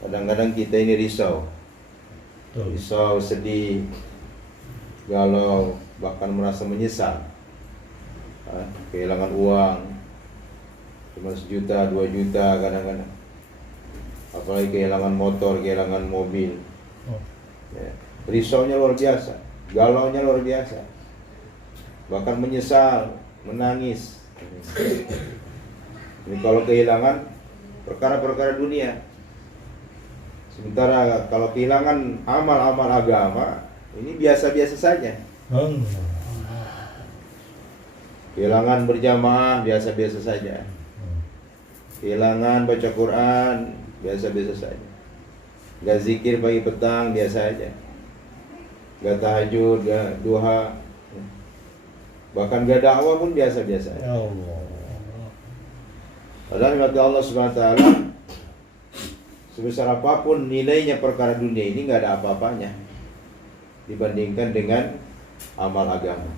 Kadang-kadang kita ini risau, sedih, galau, bahkan merasa menyesal. Kehilangan uang, cuma 1 juta, 2 juta kadang-kadang. Apalagi kehilangan motor, kehilangan mobil. Ya. Risaunya luar biasa, galaunya luar biasa. Bahkan menyesal, menangis. Ini kalau kehilangan perkara-perkara dunia. Sementara kalau kehilangan amal-amal agama, ini biasa-biasa saja. Kehilangan berjamaah, biasa-biasa saja. Kehilangan baca Quran, biasa-biasa saja. Gak zikir pagi petang, biasa aja. Gak tahajud, gak duha, bahkan gak dakwah pun biasa-biasa aja. Padahal kata Allah Subhanahu wa taala, sebesar apapun nilainya perkara dunia ini gak ada apa-apanya dibandingkan dengan amal agama.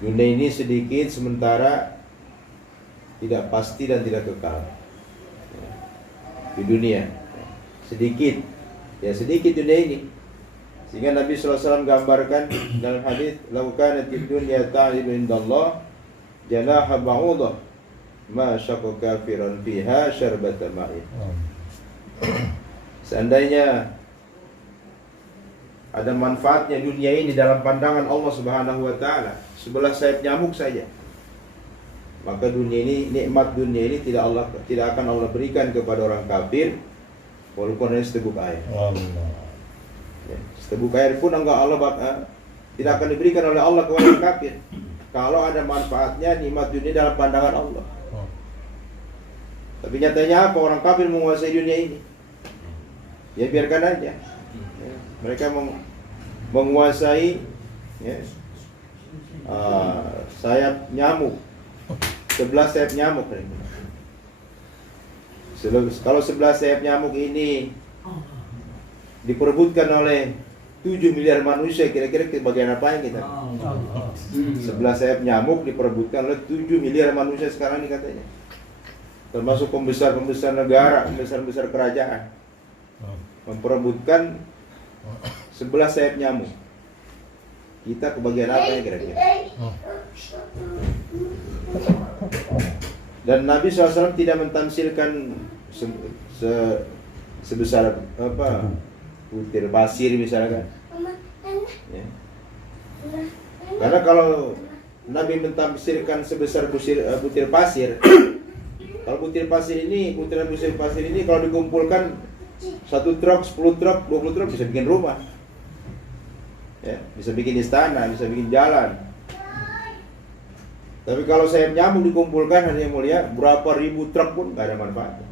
Dunia ini sedikit, sementara tidak pasti dan tidak kekal. Di dunia sedikit, ya sedikit dunia ini. Sehingga Nabi SAW gambarkan dalam hadis, "Lau kanatid dunya ta'dilu indallah janaha ba'udah ma syaqqa kafiran fiha syarbata ma'in." Seandainya ada manfaatnya dunia ini dalam pandangan Allah Subhanahu wa taala, sebelah sayap nyamuk saja, maka dunia ini, nikmat dunia ini tidak akan Allah berikan kepada orang kafir walaupun hanya seteguk air. Ya, seteguk air pun tidak akan diberikan oleh Allah kepada orang kafir. Kalau ada manfaatnya nikmat dunia dalam pandangan Allah. Tapi nyatanya apa? Orang kafir menguasai dunia ini. Ya biarkan aja. Ya, mereka menguasai, ya, sayap nyamuk. 11 sayap nyamuk. Kalau 11 sayap nyamuk ini diperebutkan oleh 7 miliar manusia, kira-kira bagian apa yang kita? 11 sayap nyamuk diperebutkan oleh 7 miliar manusia sekarang ini katanya. Termasuk pembesar-pembesar negara, pembesar-pembesar kerajaan. Memperebutkan 11 sayap nyamuk. Kita kebagian apa ya kira-kira? Dan Nabi SAW tidak mentamsilkan sebesar apa butir pasir misalkan. Ya. Karena kalau Nabi mentamsilkan sebesar butir pasir, kalau butiran butir pasir ini kalau dikumpulkan 1 truk, 10 truk, 20 truk bisa bikin rumah. Ya, bisa bikin istana, bisa bikin jalan. Tapi kalau sayap nyamuk dikumpulkan, hanya mulia, berapa ribu truk pun gak ada manfaatnya.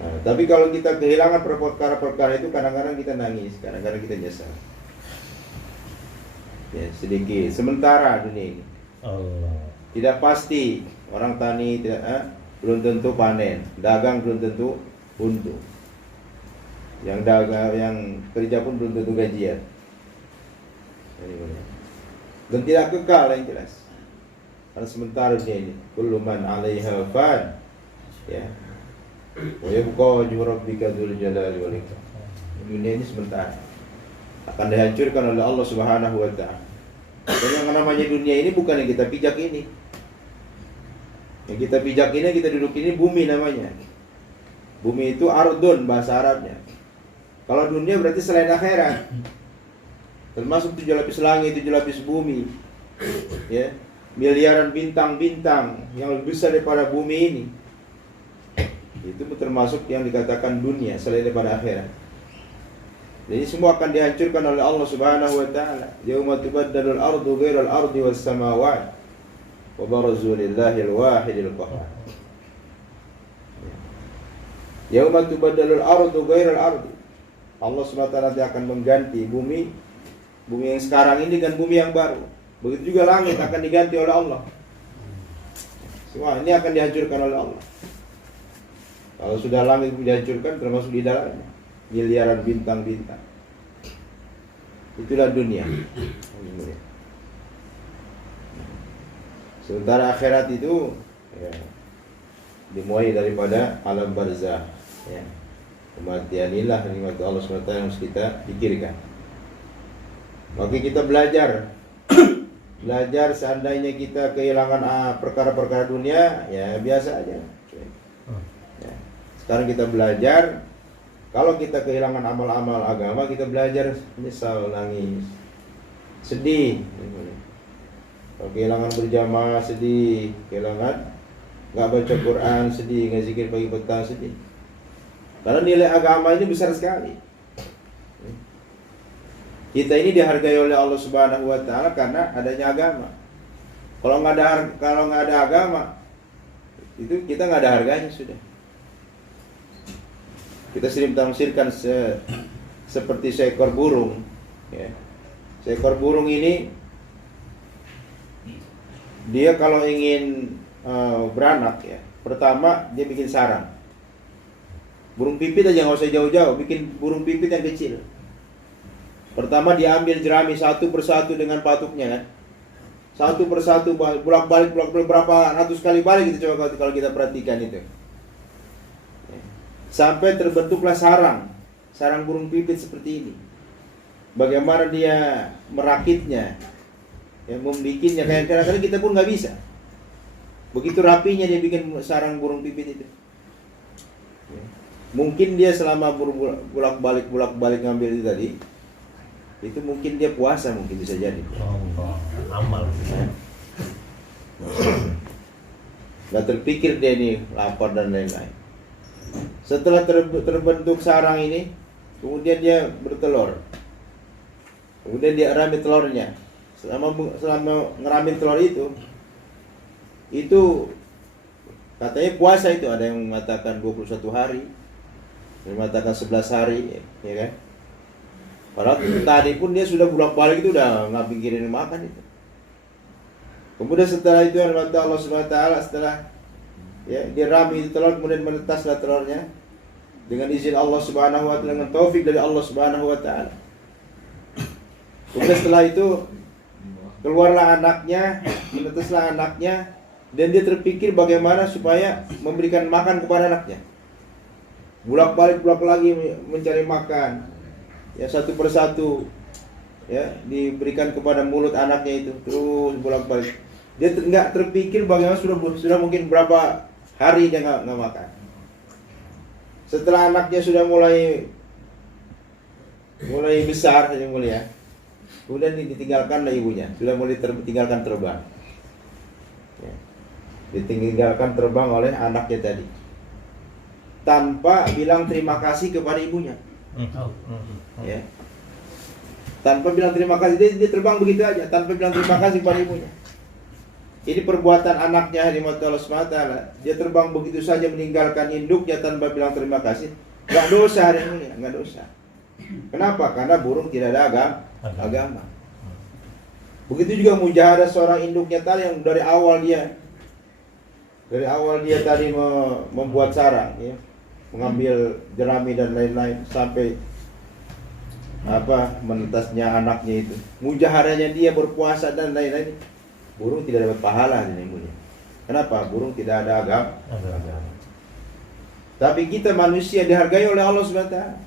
Nah, tapi kalau kita kehilangan perkara-perkara itu, kadang-kadang kita nangis, kadang-kadang kita nyesal. Ya, sedikit. Sementara dunia ini tidak pasti. Orang tani belum tentu panen, dagang belum tentu untung. Yang dagang, yang kerja pun belum tentu gajian. Dan tidak kekal yang jelas. Karena sementara dunia ini, kullu man 'alaiha fan, ya. Wa yabqa wajhu rabbika dzul jalali wal ikram. Dunia ini sementara, akan dihancurkan oleh Allah Subhanahu wa taala. Dan yang namanya dunia ini bukan yang kita pijak ini. Yang kita pijak ini, kita duduk ini bumi namanya. Bumi itu ardun bahasa Arabnya. Kalau dunia berarti selain akhirat. Termasuk 7 lapis langit, 7 lapis bumi. Ya, miliaran bintang-bintang yang lebih besar daripada bumi ini. Itu termasuk yang dikatakan dunia selain daripada akhirat. Jadi semua akan dihancurkan oleh Allah Subhanahu wa taala. Yauma tubaddalul ardu ghairal ardi was samawati wa barazu lillahil wahidil qahhar. Yauma tubaddalul ardu ghairal ardi. Allah Subhanahu wa taala nanti akan mengganti bumi yang sekarang ini dengan bumi yang baru. Begitu juga langit akan diganti oleh Allah. Semua ini akan dihancurkan oleh Allah. Kalau sudah langit dihancurkan, termasuk di dalamnya miliaran bintang-bintang. Itulah dunia. Sementara akhirat itu ya, dimulai daripada alam barzah. Ya. Kematian inilah nikmat Allah SWT yang harus kita pikirkan. Maka kita belajar seandainya kita kehilangan perkara-perkara dunia, ya biasa aja. Ya. Sekarang kita belajar, kalau kita kehilangan amal-amal agama, kita belajar menyesal, nangis, sedih. Kalau kehilangan berjamaah sedih, kehilangan nggak baca Quran sedih, nggak zikir pagi petang sedih. Karena nilai agama ini besar sekali. Kita ini dihargai oleh Allah Subhanahu Wa Taala karena adanya agama. Kalau nggak ada agama, itu kita nggak ada harganya sudah. Kita sering tafsirkan seperti seekor burung. Ya. Seekor burung ini, dia kalau ingin beranak, ya, pertama dia bikin sarang. Burung pipit aja nggak usah jauh-jauh, bikin burung pipit yang kecil. Pertama dia ambil jerami satu persatu dengan patuknya kan. Satu persatu bolak-balik berapa ratus kali balik gitu, coba kalau kita perhatikan itu. Sampai terbentuklah sarang burung pipit seperti ini. Bagaimana dia merakitnya, ya, membikinnya, kayak kadang-kadang kita pun nggak bisa. Begitu rapinya dia bikin sarang burung pipit itu. Ya. Mungkin dia selama bolak-balik ngambil itu tadi, itu mungkin dia puasa, mungkin bisa jadi. Amal. Nggak terpikir dia ini lapar dan lain-lain. Setelah terbentuk sarang ini, kemudian dia bertelur. Kemudian dia rami telurnya. Selama ngeramin telur itu katanya puasa itu, ada yang mengatakan 21 hari, ada yang mengatakan 11 hari, ya kan? Padahal tadi pun dia sudah bolak-balik itu udah nggak pikirin makan itu. Kemudian setelah itu Allah SWT setelah ya dia rami itu telur, kemudian menetaslah telurnya dengan izin Allah Subhanahu Wa Taala, dengan taufik dari Allah Subhanahu Wa Taala. Kemudian setelah itu keluarlah anaknya, menetaslah anaknya, dan dia terpikir bagaimana supaya memberikan makan kepada anaknya. Bolak-balik lagi mencari makan. Ya, satu persatu ya diberikan kepada mulut anaknya itu, terus bolak-balik. Dia nggak terpikir bagaimana sudah mungkin berapa hari dia nggak makan. Setelah anaknya sudah mulai besar saja mulia, kemudian ditinggalkanlah ibunya, sudah mulai ditinggalkan terbang. Ya. Ditinggalkan terbang oleh anaknya tadi, tanpa bilang terima kasih kepada ibunya. Ya. Tanpa bilang terima kasih, dia terbang begitu aja tanpa bilang terima kasih kepada ibunya. Ini perbuatan anaknya di mata Allah SWT. Dia terbang begitu saja meninggalkan induknya tanpa bilang terima kasih. Nggak dosa hari ini, nggak dosa. Kenapa? Karena burung tidak ada agama. Begitu juga mujahadah seorang induknya tadi yang dari awal dia tadi membuat sarang, ya, mengambil jerami dan lain-lain sampai menetasnya anaknya itu. Mujahadahnya dia berpuasa dan lain-lain. Burung tidak dapat pahala ini mulia. Kenapa? Burung tidak ada agama. Tapi kita manusia dihargai oleh Allah SWT.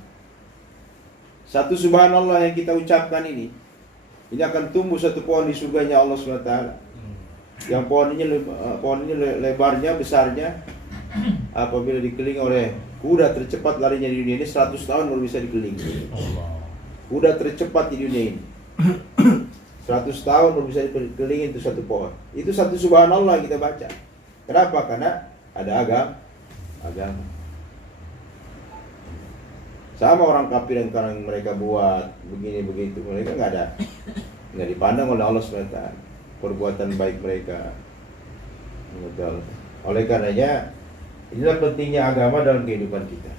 Satu subhanallah yang kita ucapkan ini akan tumbuh satu pohon di surganya Allah SWT. Yang pohon ini lebarnya, besarnya, apabila dikelilingi oleh kuda tercepat larinya di dunia ini 100 tahun baru bisa dikelilingi. Kuda tercepat di dunia ini 100 tahun baru bisa dikelilingi itu satu pohon. Itu satu subhanallah yang kita baca. Kenapa? Karena ada agama. Sama orang kafir yang sekarang mereka buat begini begitu, mereka nggak dipandang oleh Allah SWT perbuatan baik mereka. Oleh karenanya inilah pentingnya agama dalam kehidupan kita.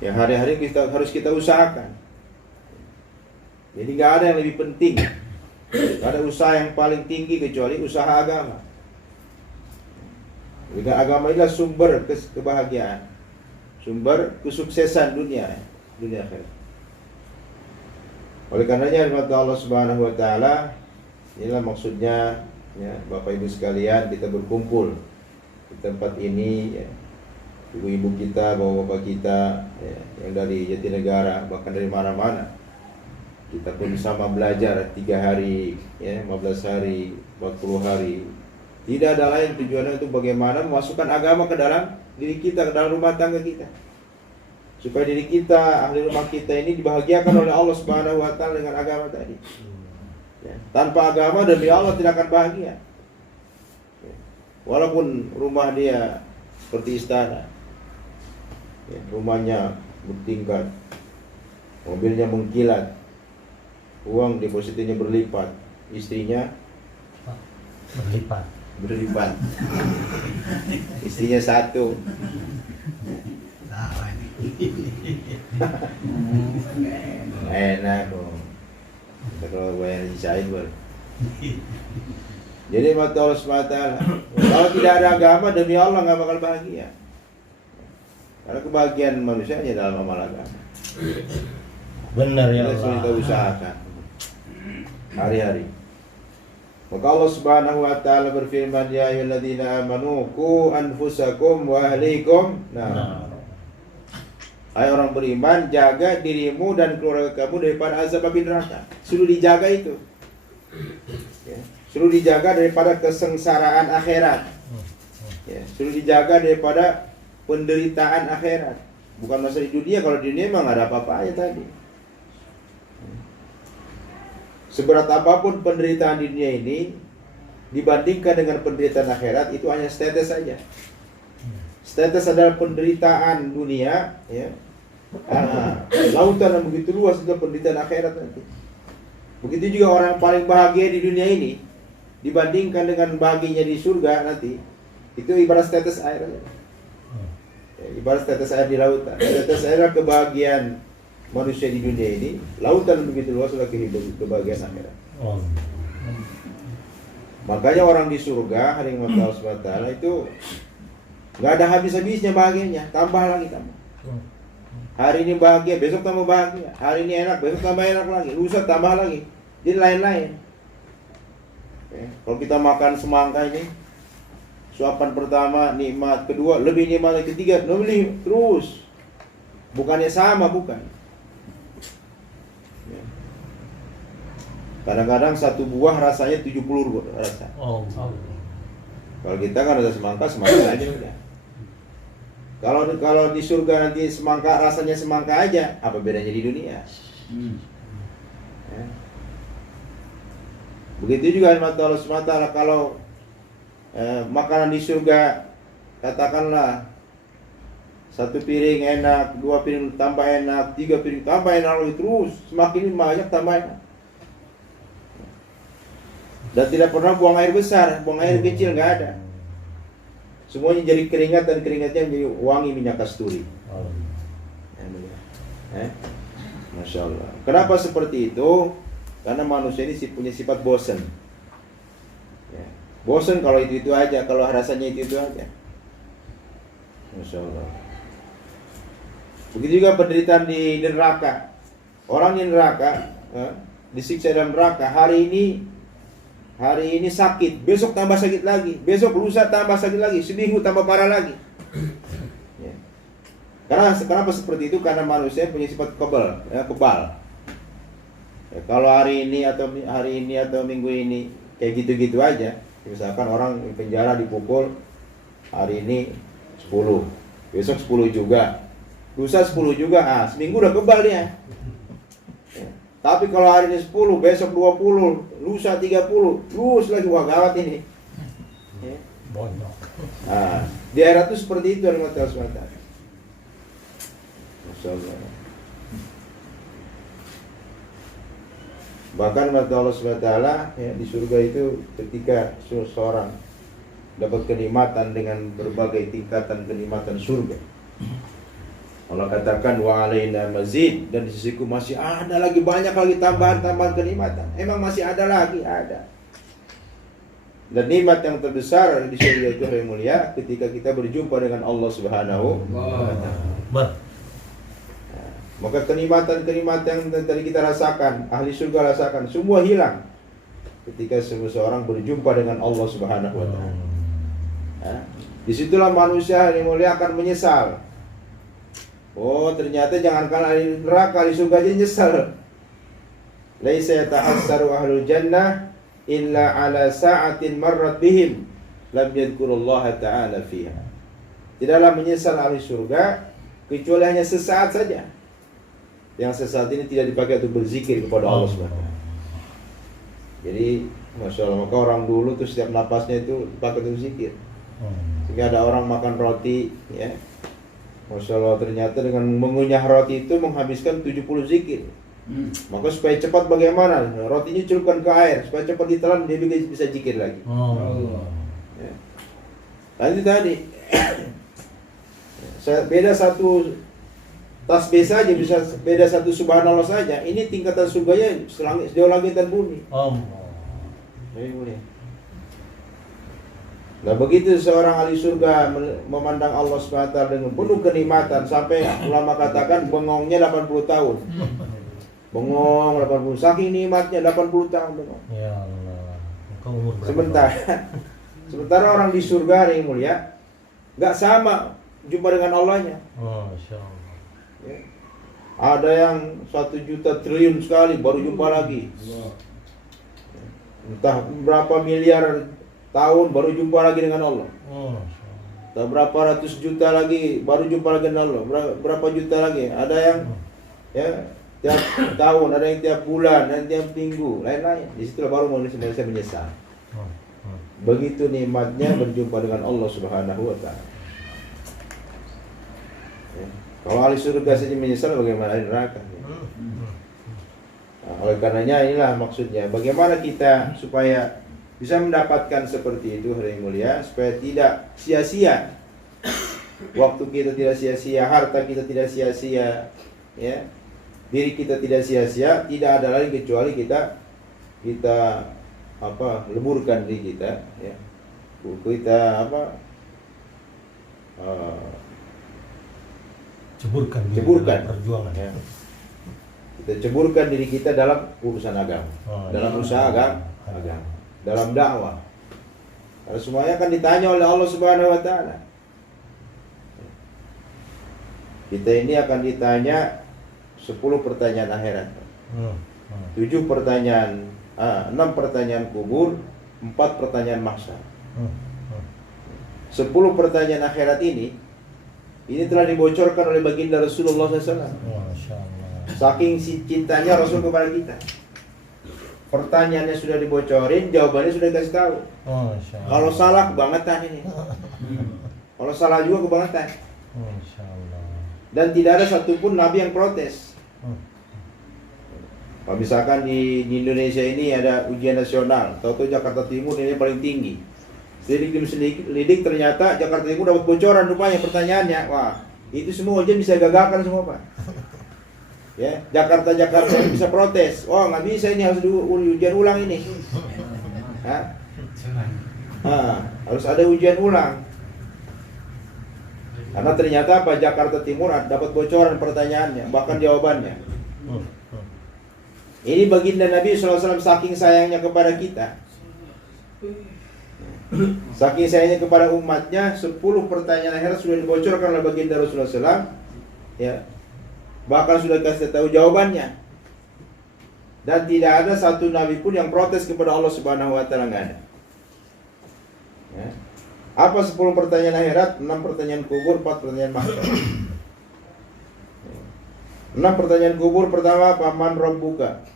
Yang hari-hari harus kita usahakan. Jadi nggak ada yang lebih penting. Nggak ada usaha yang paling tinggi kecuali usaha agama. Dengan agama inilah sumber kebahagiaan, sumber kesuksesan dunia akhirat. Oleh karenanya Allah Subhanahu Wa Taala Inilah maksudnya ya, Bapak Ibu sekalian, kita berkumpul di tempat ini ya. Ibu-ibu kita, bapak-bapak kita ya, yang dari Jatinegara, bahkan dari mana-mana. Kita pun sama belajar 3 hari, ya, 15 hari, 40 hari. Tidak ada lain tujuannya untuk bagaimana memasukkan agama ke dalam diri kita, ke dalam rumah tangga kita. Supaya diri kita, ahli rumah kita ini dibahagiakan oleh Allah Subhanahu wa Ta'ala dengan agama tadi. Ya, tanpa agama demi Allah tidak akan bahagia. Ya, walaupun rumah dia seperti istana, ya, rumahnya bertingkat, mobilnya mengkilat, uang depositnya berlipat, istrinya berlipat, istrinya 1. Enak dong. Kalau bayar sisain boleh. Jadi mata Allah SWT, kalau tidak ada agama demi Allah nggak bakal bahagia. Karena kebahagiaan manusia hanya dalam amal agama. Benar ya Allah. Kita usahakan hari-hari. Maka Allah Subhanahu wa Ta'ala berfirman, ya ayyuhalladzina amanu qu anfusakum wa ahlikum. Hai orang beriman, jaga dirimu dan keluarga kamu daripada azab api neraka. Suruh dijaga itu. Ya. Suruh dijaga daripada kesengsaraan akhirat. Ya. Suruh dijaga daripada penderitaan akhirat. Bukan masalah di dunia. Kalau di dunia memang ada apa-apanya tadi. Seberat apapun penderitaan di dunia ini dibandingkan dengan penderitaan akhirat, itu hanya setetes saja. Setetes adalah penderitaan dunia, ya. Lautan yang begitu luas itu penderitaan akhirat nanti. Begitu juga orang yang paling bahagia di dunia ini dibandingkan dengan bahagianya di surga nanti, itu ibarat setetes air. Ya, ibarat setetes air di lautan. Setetes air adalah kebahagiaan manusia di dunia ini. Lautan yang begitu luas adalah kebahagiaan akhirat. Makanya orang di surga hari Allah SWT itu nggak ada habis-habisnya bahagianya, tambah lagi tambah. Hari ini bahagia, besok tambah bahagia. Hari ini enak, besok tambah enak lagi. Lusa tambah lagi. Jadi lain-lain. Kalau kita makan semangka ini, suapan pertama nikmat, kedua lebih nikmat, ketiga lebih terus. Bukannya sama, bukan. Kadang-kadang satu buah rasanya 70 rasa. Kalau kita kan ada semangka aja udah. Kalau di surga nanti semangka rasanya semangka aja, apa bedanya di dunia? Ya. Begitu juga mata Allah SWT, kalau makanan di surga katakanlah 1 piring enak, 2 piring tambah enak, 3 piring tambah enak, terus semakin banyak tambah enak. Dan tidak pernah buang air besar, buang air kecil nggak ada. Semuanya jadi keringat, dan keringatnya menjadi wangi minyak kasturi. Masya Allah. Kenapa seperti itu? Karena manusia ini punya sifat bosan. Ya. Bosan kalau itu aja, kalau rasanya itu aja. Masya Allah. Begitu juga penderitaan di neraka. Orang di neraka, disiksa dalam neraka. Hari ini sakit, besok tambah sakit lagi, besok lusa tambah sakit lagi, seminggu tambah parah lagi. Ya. Kenapa seperti itu? Karena manusia punya sifat kebal. Ya, kalau hari ini atau minggu ini kayak gitu-gitu aja. Misalkan orang di penjara dipukul, hari ini 10, besok 10 juga, lusa 10 juga, seminggu udah kebal dia. Ya. Tapi kalau hari ini 10, besok 20, lusa 30, terus lagi, wah gawat ini. Ya. Di akhirat itu seperti itu Allah SWT. Masya Allah. Bahkan mata Allah SWT, ya, di surga itu ketika seseorang dapat kenikmatan dengan berbagai tingkatan kenikmatan surga, Allah katakan wa alaina mazid, dan di sisiku masih ada lagi banyak lagi tambahan-tambahan kenikmatan. Emang masih ada lagi, ada. Dan nikmat yang terbesar di surga itu yang mulia ketika kita berjumpa dengan Allah Subhanahu wa Ta'ala. Maka kenikmatan-kenikmatan yang tadi kita rasakan, ahli surga rasakan, semua hilang. ketika seseorang berjumpa dengan Allah Subhanahu wa taala. Disitulah manusia yang mulia akan menyesal. Oh, ternyata jangankan ahli neraka, ahli surga aja nyesal. Laisa yata'assaru ahlul jannah illa ala sa'atin marrat bihim lam yadhkurullaha ta'ala fiha. Tidaklah menyesal ahli surga kecuali hanya sesaat saja. Yang sesaat ini tidak dipakai untuk berzikir kepada Allah Subhanahu wa taala. Jadi, Masya Allah, maka orang dulu tuh setiap napasnya itu dipakai untuk zikir. Sehingga ada orang makan roti, ya, Masya Allah, ternyata dengan mengunyah roti itu menghabiskan 70 zikir. Maka supaya cepat bagaimana? Rotinya celupkan ke air, supaya cepat ditelan, dia bisa zikir lagi. Ya. Nanti tadi beda satu tasbih saja, bisa beda satu subhanallah saja. Ini tingkatan surganya sejauh langit dan bumi. Nah, begitu seorang ahli surga memandang Allah SWT dengan penuh kenikmatan, sampai ulama katakan bengongnya 80 tahun. Bengong 80, saking nikmatnya 80 tahun bengong. Ya Allah. Sementara orang di surga yang mulia nggak sama jumpa dengan Allahnya. Masya Allah. Ya. Ada yang 1 juta triliun sekali baru jumpa lagi. Entah berapa miliar tahun baru jumpa lagi dengan Allah. Entah berapa ratus juta lagi baru jumpa lagi dengan Allah. Berapa juta lagi. Ada yang ya tiap tahun, ada yang tiap bulan, dan tiap minggu, lain-lain. Di situ baru manusia menyesal. Begitu nikmatnya berjumpa dengan Allah Subhanahu wa taala. Ya. Kalau ahli surga saja menyesal, bagaimana ahli neraka? Ya. Nah, oleh karenanya inilah maksudnya, bagaimana kita supaya bisa mendapatkan seperti itu, hari mulia, supaya tidak sia-sia. Waktu kita tidak sia-sia, harta kita tidak sia-sia, ya. Diri kita tidak sia-sia, tidak ada lagi kecuali kita leburkan diri kita, ya. Kita ceburkan perjuangan. Ya. Kita ceburkan diri kita dalam urusan agama, dalam usaha agama, dalam dakwah. Karena semuanya akan ditanya oleh Allah Subhanahu wa taala. Kita ini akan ditanya 10 pertanyaan akhirat, 7 pertanyaan, 6 pertanyaan kubur, 4 pertanyaan mahsyar. 10 pertanyaan akhirat ini telah dibocorkan oleh baginda Rasulullah SAW. Saking cintanya Rasul kepada kita, pertanyaannya sudah dibocorin, jawabannya sudah dikasih tahu. Kalau salah kebangetan ini, kalau salah juga kebangetan. Dan tidak ada satupun nabi yang protes. Kalau misalkan di Indonesia ini ada ujian nasional, tahu-tahu Jakarta Timur ini paling tinggi. Selidik ternyata Jakarta Timur dapat bocoran rupanya pertanyaannya. Wah, itu semua ujian bisa gagalkan semua, Pak. Ya, Jakarta ini bisa protes. Oh, nggak bisa, ini harus ujian ulang ini. Harus ada ujian ulang. Karena ternyata apa? Jakarta Timur dapat bocoran pertanyaannya, bahkan jawabannya. Ini baginda Nabi SAW saking sayangnya kepada kita, saking sayangnya kepada umatnya, 10 pertanyaan akhirat sudah dibocorkan oleh baginda Rasulullah SAW, ya, bahkan sudah kasih tahu jawabannya. Dan tidak ada satu nabi pun yang protes kepada Allah Subhanahu wa taala, enggak ada. Ya. Apa 10 pertanyaan akhirat? 6 pertanyaan kubur, 4 pertanyaan mahsyar. 6 pertanyaan kubur pertama, paman Rabbuka?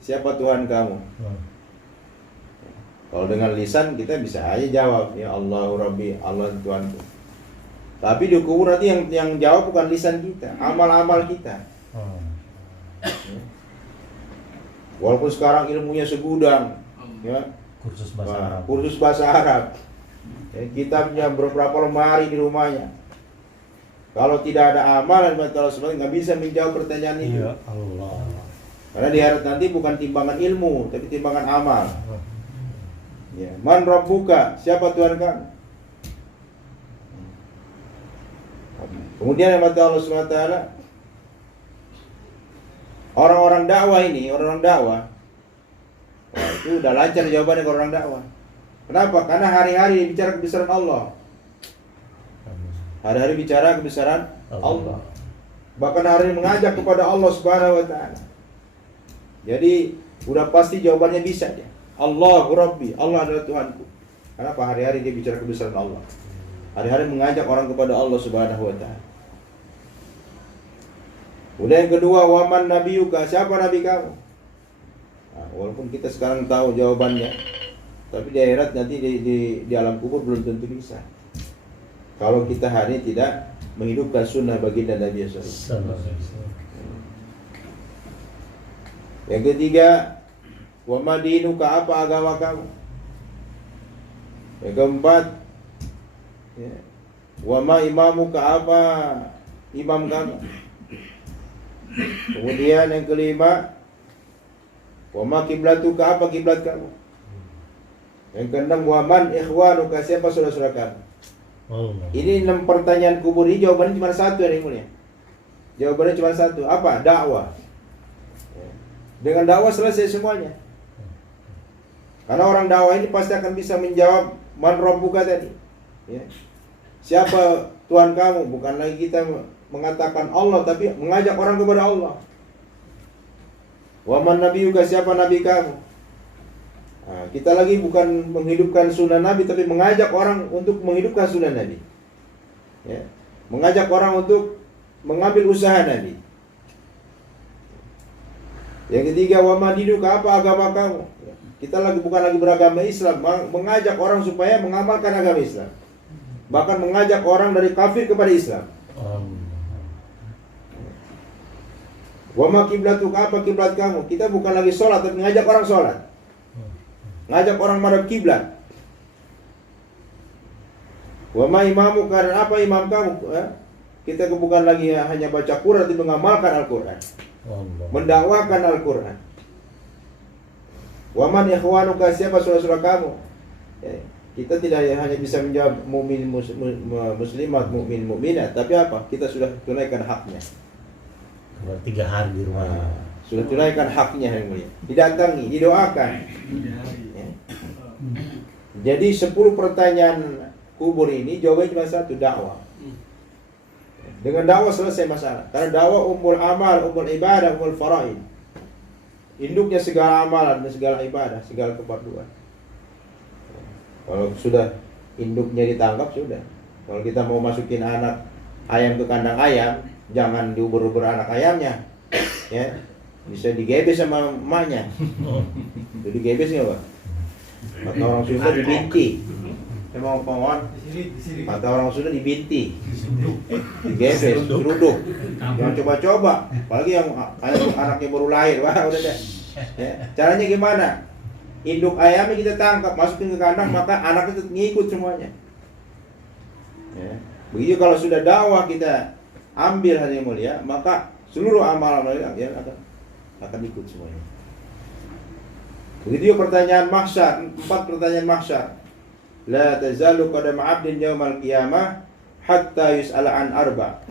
Siapa Tuhan kamu? Kalau dengan lisan kita bisa aja jawab, ya Allahu Rabbi, Allah Tuhanku. Tapi di kubur nanti yang jawab bukan lisan kita, amal-amal kita. Walaupun sekarang ilmunya segudang, ya, kursus bahasa Arab. Ya, kitabnya beberapa lemari di rumahnya. Kalau tidak ada amal, Allah SWT nggak bisa menjawab pertanyaan itu. Ya Allah. Karena di akhirat nanti bukan timbangan ilmu, tapi timbangan amal. Ya, man rabbuka? Siapa Tuhan kamu? Kemudian kata Allah SWT, orang-orang dakwah ini, orang-orang dakwah, wah, itu Itu udah lancar jawabannya kalau orang dakwah. Kenapa? Karena hari-hari bicara kebesaran Allah. Hari-hari bicara kebesaran Allah. Bahkan hari ini mengajak kepada Allah Subhanahu wa taala. Jadi udah pasti jawabannya bisa dia. Allahu Rabbi, Allah adalah Tuhanku. Kenapa? Hari-hari dia bicara kebesaran Allah. Hari-hari mengajak orang kepada Allah Subhanahu wa taala. Kemudian yang kedua, waman nabiyuka, siapa nabi kamu? Nah, walaupun kita sekarang tahu jawabannya, tapi di akhirat nanti di alam kubur belum tentu bisa. Kalau kita hari ini tidak menghidupkan sunnah baginda Nabi SAW. Yang ketiga, wa madinuka, apa agama kamu? Yang keempat, ya, wa ma imamuka, apa imam kamu? Kemudian yang kelima, wa ma kiblatuka, apa kiblat kamu? Yang keenam, wa man ikhwanuka, siapa saudara-saudara kamu? Ini 6 pertanyaan kubur ini jawabannya cuma satu yang mulia. Jawabannya cuma satu, apa? Dakwah. Dengan dakwah selesai semuanya. Karena orang dakwah ini pasti akan bisa menjawab man rabbuka tadi. Ya. Siapa Tuhan kamu? Bukan lagi kita mengatakan Allah, tapi mengajak orang kepada Allah. Wa man nabiyuka, siapa nabi kamu? Nah, kita lagi bukan menghidupkan sunnah Nabi, tapi mengajak orang untuk menghidupkan sunnah Nabi. Ya. Mengajak orang untuk mengambil usaha Nabi. Yang ketiga, wa madinuka, apa agama kamu? Ya. Kita bukan lagi beragama Islam, mengajak orang supaya mengamalkan agama Islam. Bahkan mengajak orang dari kafir kepada Islam. Wa ma kiblatuka, apa kiblat kamu? Kita bukan lagi sholat, tapi mengajak orang sholat. Ngajak orang madhab kiblat. Wa ma imamu, karena apa imam kamu? Kita bukan lagi hanya baca Quran, tapi mengamalkan Al-Quran, mendakwakan Al-Quran. Wa man ikhwanuka, siapa saudara-saudara kamu? Kita tidak hanya bisa menjawab mukmin muslimat, mukmin mukminat, tapi apa? Kita sudah tunaikan haknya. 3 hari di rumah. Sudah tunaikan haknya yang mulia. Didatangi, didoakan. Ya. Jadi 10 pertanyaan kubur ini jawabannya cuma satu, dakwah. Dengan dakwah selesai masalah. Karena dakwah ummul amal, ummul ibadah, ummul faraid. Induknya segala amalan dan segala ibadah, segala keperluan. Kalau sudah induknya ditangkap, sudah. Kalau kita mau masukin anak ayam ke kandang ayam, jangan diuber-uber anak ayamnya. Ya. Bisa digebes sama emaknya. Itu digebes nggak, Pak? Kata orang Sunda dibinti. Saya mau pohon. Kata orang Sunda dibinti. Digebes, diruduk. Jangan coba-coba. Apalagi yang anaknya baru lahir. Wah, udah deh. Ya. Caranya gimana? Induk ayamnya kita tangkap, masukin ke kandang, maka anaknya tetap ngikut semuanya. Ya. Begitu kalau sudah dakwah kita ambil hal yang mulia, maka seluruh amalan mereka akan ikut semuanya. Begitu juga pertanyaan mahsyar, 4 pertanyaan mahsyar. La tazalu qadama 'abdin yaumal qiyamah hatta yus'ala an arba.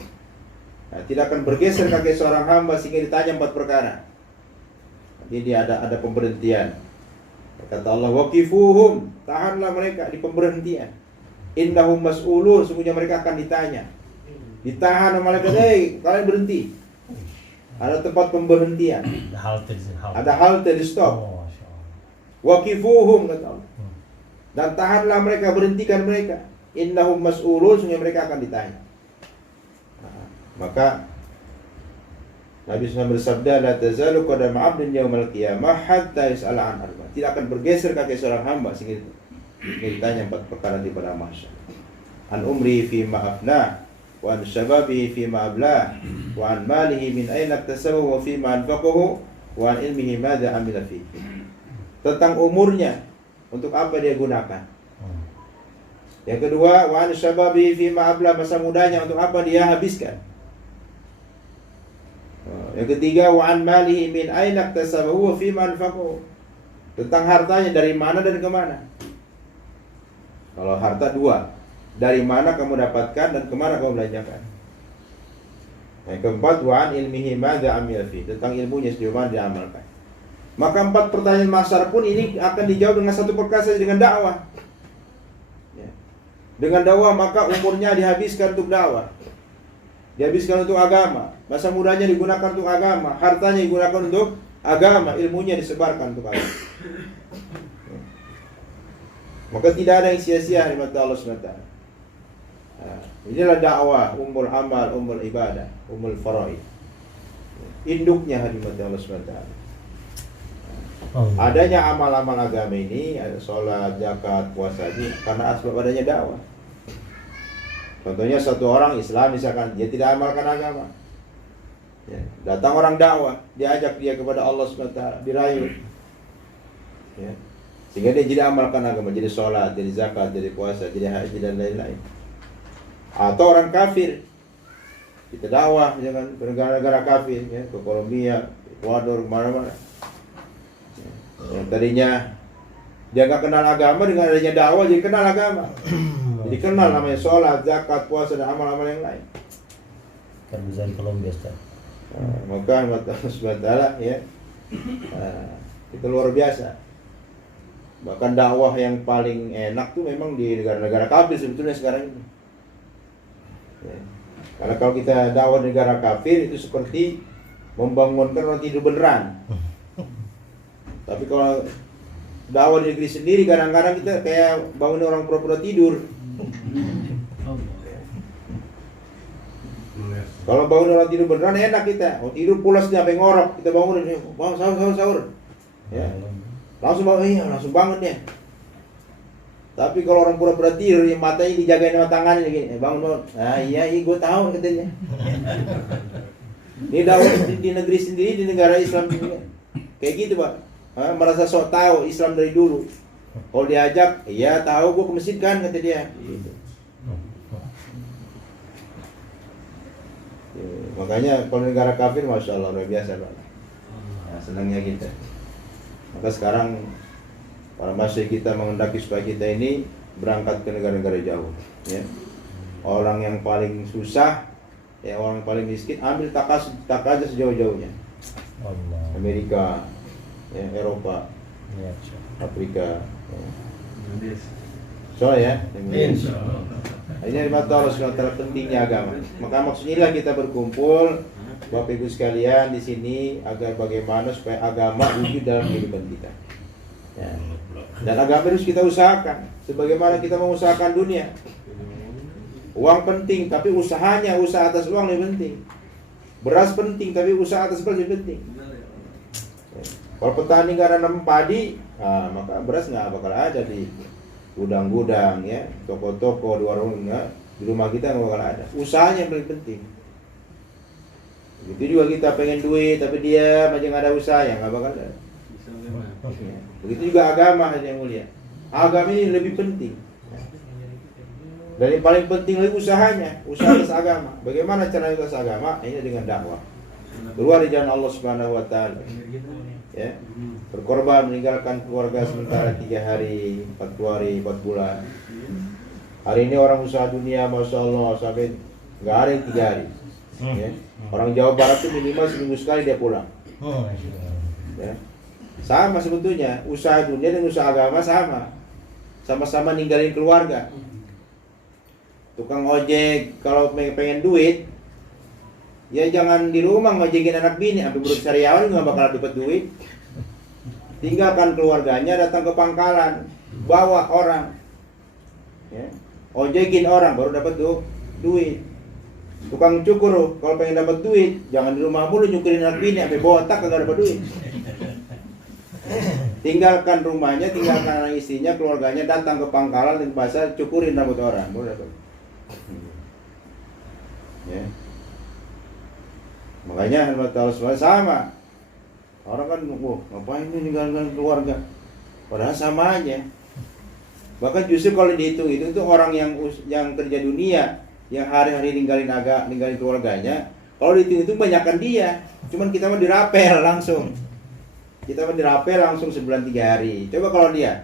Nah, tidak akan bergeser kaki seorang hamba sehingga ditanya 4 perkara. Jadi ada pemberhentian. Kata Allah, waqifuhum, tahanlah mereka di pemberhentian. Innahum mas'ulun, sungguhnya mereka akan ditanya. Ditahan sama malaikat, kalian berhenti. Ada tempat pemberhentian. Ada halte di stop. Waqifuhum, kata Allah. Dan tahanlah mereka, berhentikan mereka. Innahum mas'ulun, sungguhnya mereka akan ditanya. Nah, maka Nabi SAW bersabda, la tazalu qadama 'abdin yaumal qiyamah hatta yus'ala an arba. Tidak akan bergeser kaki seorang hamba sehingga ditanya 4 perkara di pada mahsyar. An umri fi ma afna, wa an shababihi fi ma ablah, wa an malihi min aina iktasabahu wa fi ma anfaqahu, wa an ilmihi madza amila fihi. Tentang umurnya, untuk apa dia gunakan. Yang kedua, wa an shababihi fi ma ablah, masa mudanya untuk apa dia habiskan. Yang ketiga, wa an malihi min aina iktasabahu wa fi ma anfaqahu. Tentang hartanya, dari mana dan kemana. Kalau harta 2, dari mana kamu dapatkan dan kemana kamu belanjakan. Yang keempat, wa an ilmihi madza amila fi, tentang ilmunya sejauh mana diamalkan. Maka 4 pertanyaan masyarakat pun ini akan dijawab dengan satu perkara saja, dengan dakwah. Ya. Dengan dakwah maka umurnya dihabiskan untuk dakwah, dihabiskan untuk agama, masa mudanya digunakan untuk agama, hartanya digunakan untuk agama, ilmunya disebarkan untuk agama. Ya. Maka tidak ada yang sia-sia di mata Allah SWT. Nah, inilah dakwah, ummul amal, ummul ibadah, ummul faraid. Induknya di mata Allah SWT. Adanya amal-amal agama ini, ada sholat, zakat, puasa ini karena asbab adanya dakwah. Contohnya satu orang Islam misalkan dia tidak amalkan agama, ya, datang orang dakwah, diajak dia kepada Allah SWT, dirayu, ya, sehingga dia jadi amalkan agama, jadi sholat, jadi zakat, jadi puasa, jadi haji dan lain-lain. Atau orang kafir, kita dakwah misalkan ke negara-negara kafir, ya, ke Kolombia, Ecuador, kemana-mana. Yang tadinya dia nggak kenal agama, dengan adanya dakwah jadi kenal agama, jadi kenal namanya sholat, zakat, puasa dan amal-amal yang lain. Kan bisa di Kolombia, Ustaz. Maka Allah SWT ya, itu luar biasa. Bahkan dakwah yang paling enak tuh memang di negara-negara kafir sebetulnya sekarang ini. Ya. Karena kalau kita dakwah negara kafir itu seperti membangunkan orang tidur beneran. Tapi kalau dakwah di negeri sendiri kadang-kadang kita kayak bangun orang pura-pura tidur. Kalau bangun orang tidur beneran enak kita. Oh, tidur pulas dia sampai ngorok, kita bangunin, "Bang, sahur." Ya. Langsung bangun, iya, langsung bangun dia. Tapi kalau orang pura-pura tidur, yang matanya dijagain sama tangannya gini, bangun. Ah iya, gue tahu katanya. Ini dakwah di negeri sendiri, di negara Islam juga. Kayak gitu, Pak. Merasa sok tahu Islam dari dulu. Kalau diajak, iya tahu gue ke masjid kan, kata dia. Gitu. Makanya kalau negara kafir, masya Allah luar biasa, Pak. Nah, senangnya kita. Maka sekarang para masyarakat kita menghendaki supaya kita ini berangkat ke negara-negara jauh. Ya. Orang yang paling susah, ya orang yang paling miskin, ambil takaza sejauh-jauhnya. Amerika, ya, Eropa, Ya, Afrika, ya. Soalnya ya, ini mata Allah SWT pentingnya agama. Maka maksudnya kita berkumpul, Bapak Ibu sekalian di sini agar bagaimana supaya agama wujud dalam kehidupan kita. Ya. Dan agama harus kita usahakan, sebagaimana kita mengusahakan dunia. Uang penting, tapi usahanya, usaha atas uang lebih penting. Beras penting, tapi usaha atas beras lebih penting. Kalau petani nggak nanam padi, maka beras nggak bakal ada di gudang-gudang, ya, toko-toko, di warung, ya, di rumah kita nggak bakal ada. Usahanya yang paling penting. Begitu juga kita pengen duit, tapi dia aja nggak ada usaha, ya nggak bakal ada. Ya. Begitu juga agama yang mulia. Agama ini lebih penting. Dan yang paling penting lagi usahanya, usaha atas agama. Bagaimana cara atas agama? Ini dengan dakwah. Keluar di jalan Allah Subhanahu wa taala. Ya. Berkorban meninggalkan keluarga sementara 3 hari, 4 hari, 4 bulan. Hari ini orang usaha dunia, masya Allah, sampai nggak ada yang 3 hari. Ya. Orang Jawa Barat itu minimal seminggu sekali dia pulang. Ya. Sama sebetulnya, usaha dunia dan usaha agama sama. Sama-sama ninggalin keluarga. Tukang ojek kalau pengen duit, ya jangan di rumah ngojekin anak bini, sampai buruh sariawan nggak bakal dapat duit. Tinggalkan keluarganya, datang ke pangkalan, bawa orang, ya, ojekin orang baru dapat duit. Tukang cukur kalau pengen dapat duit, jangan di rumah mulu nyukurin anak bini, sampai botak kagak dapat duit. Tinggalkan rumahnya, tinggalkan anak istrinya, keluarganya, datang ke pangkalan dan pasar, cukurin rambut orang baru dapat. Ya. Makanya harus sama. Orang kan, ngapain ini ninggalkan keluarga? Padahal sama aja. Bahkan justru kalau dihitung itu orang yang kerja dunia, yang hari-hari ninggalin keluarganya, kalau dihitung itu banyakkan dia. Cuman kita mah dirapel langsung. Kita mah dirapel langsung sebulan 3 hari. Coba kalau dia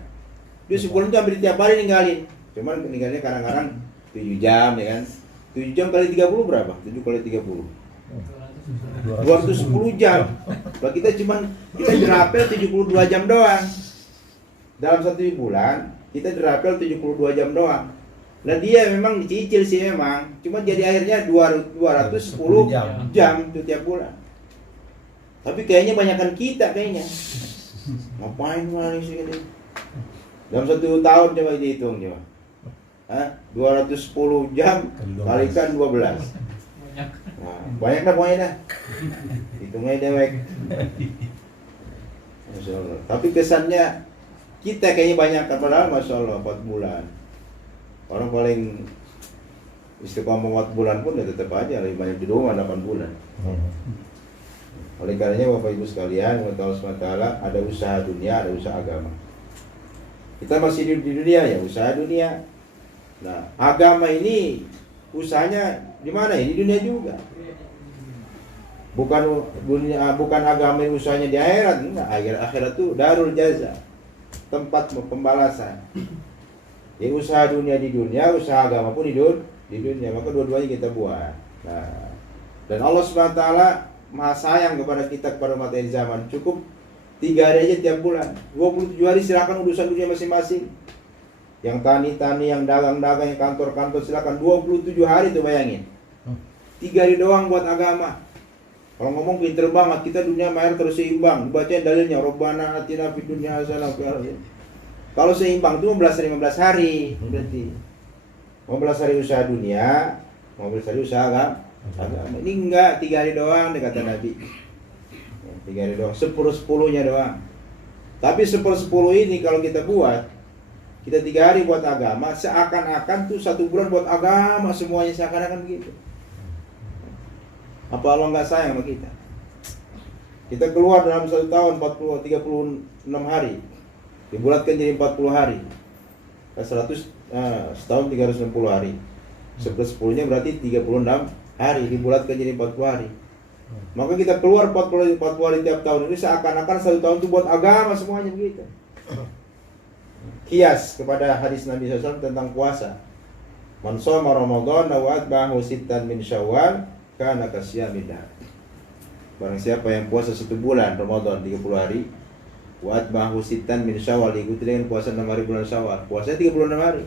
sebulan itu hampir tiap hari ninggalin. Cuman ninggalinnya kadang-kadang 7 jam, ya kan? 7 jam kali 30 berapa? 7 kali 30. 210 jam. Kalau kita dirapel 72 jam doang. Dalam 1 bulan kita dirapel 72 jam doang. Nah dia memang dicicil sih memang, cuma jadi akhirnya 210 jam tuh tiap bulan. Tapi kayaknya banyakan kita kayaknya. Ngapain malah sih gitu. Dalam 1 tahun coba dihitung coba. 210 jam kalikan 12. Nah, banyak dah pokoknya dah. Hitungnya dewek. Masya Allah. Tapi kesannya kita kayaknya banyak, padahal Masya Allah 4 bulan. Orang paling istiqomah 4 bulan pun ya tetap aja lebih banyak di rumah 8 bulan. Oleh karenanya Bapak Ibu sekalian, Allah SWT ada usaha dunia, ada usaha agama. Kita masih di dunia ya, usaha dunia. Nah, agama ini usahanya di mana? Di dunia juga. Bukan agama yang usahanya di akhirat, enggak. Akhirat itu darul jaza, tempat pembalasan. Jadi usaha dunia di dunia, usaha agama pun di dunia. Maka dua-duanya kita buat. Nah, dan Allah SWT Maha sayang kepada kita, kepada umat ini zaman. Cukup 3 hari aja tiap bulan. 27 hari silakan urusan dunia masing-masing. Yang tani-tani, yang dagang-dagang, yang kantor-kantor silakan 27 hari tuh bayangin. 3 hari doang buat agama. Kalau ngomong pinter banget, kita dunia mahir terus seimbang. Bacain dalilnya, Rabbana atina fid dunya hasanah. Kalau seimbang itu 15 hari berarti. 15 hari usaha dunia, 15 hari usaha agama. Ini enggak 3 hari doang kata Nabi. 3 hari doang, 10-10-nya doang. Tapi 10-10 ini kalau kita buat, kita 3 hari buat agama, seakan-akan tuh 1 bulan buat agama semuanya, seakan-akan begitu. Apa Allah nggak sayang sama kita? Kita keluar dalam 1 tahun 36 hari, dibulatkan jadi 40 hari. 100 setahun 360 hari. 10-10-nya berarti 36 hari, dibulatkan jadi 40 hari. Maka kita keluar 40 hari tiap tahun ini, seakan-akan 1 tahun itu buat agama semuanya begitu. Kias kepada hadis Nabi SAW tentang puasa. Man shoma Ramadan wa atba'ahu sittan min Syawal kana kasyamid dahr. Barang siapa yang puasa 1 bulan Ramadan 30 hari, wa atba'ahu sittan min Syawal, diikuti dengan puasa 6 hari bulan Syawal. Puasanya 36 hari.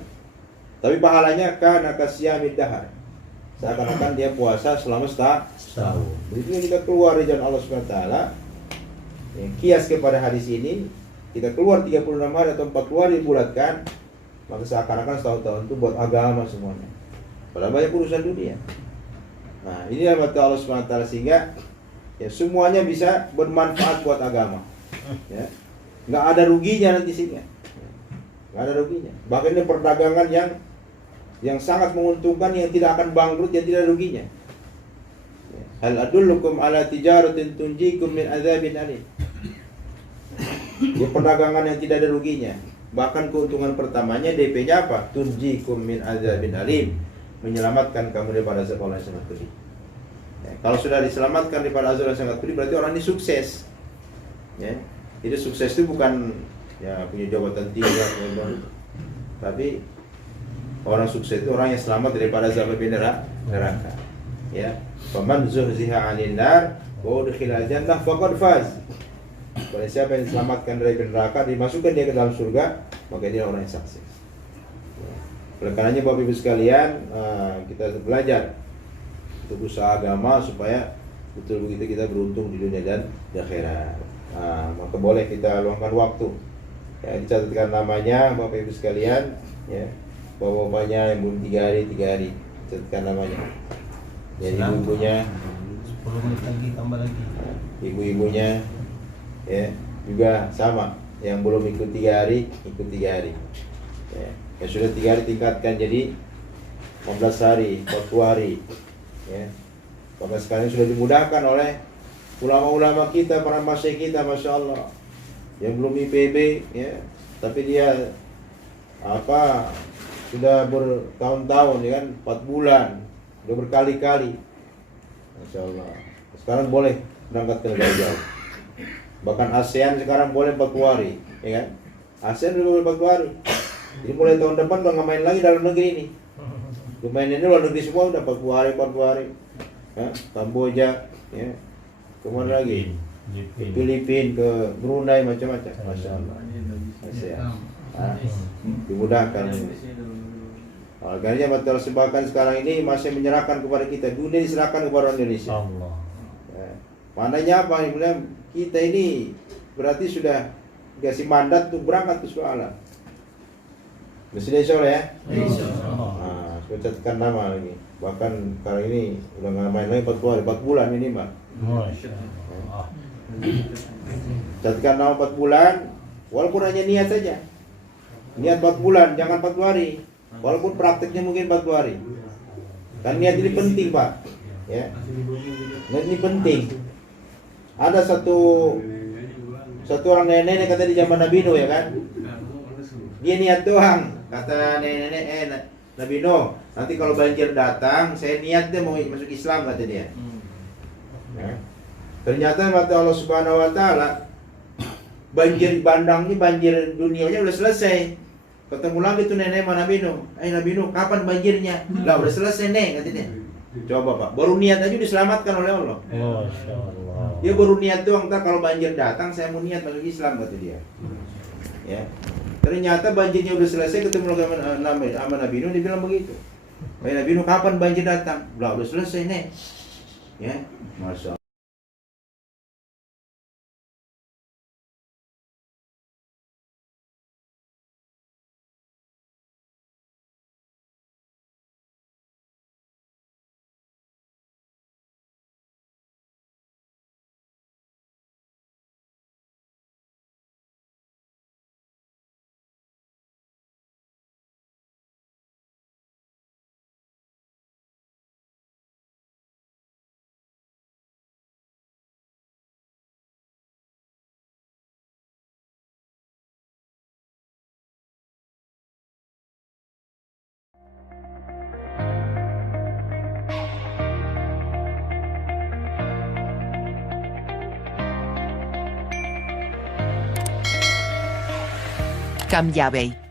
Tapi pahalanya kana kasyamid dahr. Seakan-akan dia puasa selama setahun. Begitu kita keluar dari jalan Allah SWT. Kias kepada hadis ini, kita keluar 36 hari atau 40 hari dibulatkan, maka seakan-akan setahun-tahun itu buat agama semuanya. Padahal banyak urusan dunia. Nah, ini rahmat Allah SWT, sehingga ya semuanya bisa bermanfaat buat agama. Ya. Nggak ada ruginya nanti sehingga. Nggak ada ruginya. Bahkan ini perdagangan yang sangat menguntungkan, yang tidak akan bangkrut, yang tidak ada ruginya. Hal adullukum ala tijaratin tunjikum min adzabin alim. Ya, perdagangan yang tidak ada ruginya. Bahkan keuntungan pertamanya DP-nya apa? Tunjikum min adzabin alim, menyelamatkan kamu daripada azab yang sangat pedih. Ya, kalau sudah diselamatkan daripada azab yang sangat pedih, berarti orang ini sukses. Ya, jadi sukses itu bukan ya punya jabatan tinggi, tapi orang sukses itu orang yang selamat daripada azab neraka. Ya, faman zuhziha 'anil nar wa udkhila jannah faqad faz. Barang siapa yang diselamatkan dari neraka, dimasukkan dia ke dalam surga, maka dia orang yang sukses. Oleh karenanya Bapak Ibu sekalian, kita belajar untuk usaha agama supaya betul begitu kita beruntung di dunia dan di akhirat. Maka boleh kita luangkan waktu. Ya, dicatatkan namanya Bapak Ibu sekalian, ya. Bapak-bapaknya yang belum 3 hari, catatkan namanya. Jadi ibu-ibunya 10 menit lagi, tambah lagi. Ibu-ibunya ya juga sama, yang belum ikut 3 hari, ikut 3 hari. Ya, yang sudah 3 hari tingkatkan jadi 15 hari, 40 hari. Ya. Maka sekarang sudah dimudahkan oleh ulama-ulama kita, para masyayikh kita, Masya Allah. Yang belum IPB, ya, tapi dia sudah bertahun-tahun, ya kan, 4 bulan, udah berkali-kali. Masya Allah. Sekarang boleh berangkat ke negara jauh. Bahkan ASEAN sekarang boleh 40 hari, ya kan? ASEAN udah boleh 40 hari. Jadi mulai tahun depan udah nggak main lagi dalam negeri ini. Udah main ini luar negeri semua udah 40 hari. Ya, Kamboja, ya. Kemana lagi? Filipina, ke Brunei, macam-macam. Masya Allah. Masya Allah. Dimudahkan. Makanya betul sebabkan sekarang ini masih menyerahkan kepada kita, dunia diserahkan kepada orang Indonesia. Allah. Ya. Maknanya apa? Kita ini berarti sudah dikasih mandat untuk berangkat ke surga. Mesti insya Allah ya. Nah, saya catatkan nama lagi. Bahkan kali ini udah nggak main lagi 4 hari, 4 bulan ini mbak. Masya Allah. Catatkan nama 4 bulan, walaupun hanya niat saja. Niat 4 bulan, jangan 4 hari. Walaupun prakteknya mungkin 4 hari. Kan niat ini penting pak. Ya. Niat ini penting. Ada satu orang nenek kata di zaman Nabi Nuh ya kan. Dia niat doang. Kata nenek Nabi Nuh, nanti kalau banjir datang, saya niat deh mau masuk Islam kata dia. Ya. Ternyata kata Allah Subhanahu Wa Taala, banjir bandang ini, banjir dunianya udah selesai. Ketemu lagi tuh nenek sama Nabi Nuh. Nabi Nuh, kapan banjirnya? Lah udah selesai nih kata dia. Coba pak, baru niat aja diselamatkan oleh Allah. Masya Allah. Dia baru niat doang, ntar kalau banjir datang saya mau niat masuk Islam kata dia. Ya. Ternyata banjirnya udah selesai, ketemu lagi sama Nabi Nuh, dia bilang begitu. Nabi Nuh, kapan banjir datang? Lah udah selesai nih. Ya, Masya Allah. Cambiabei.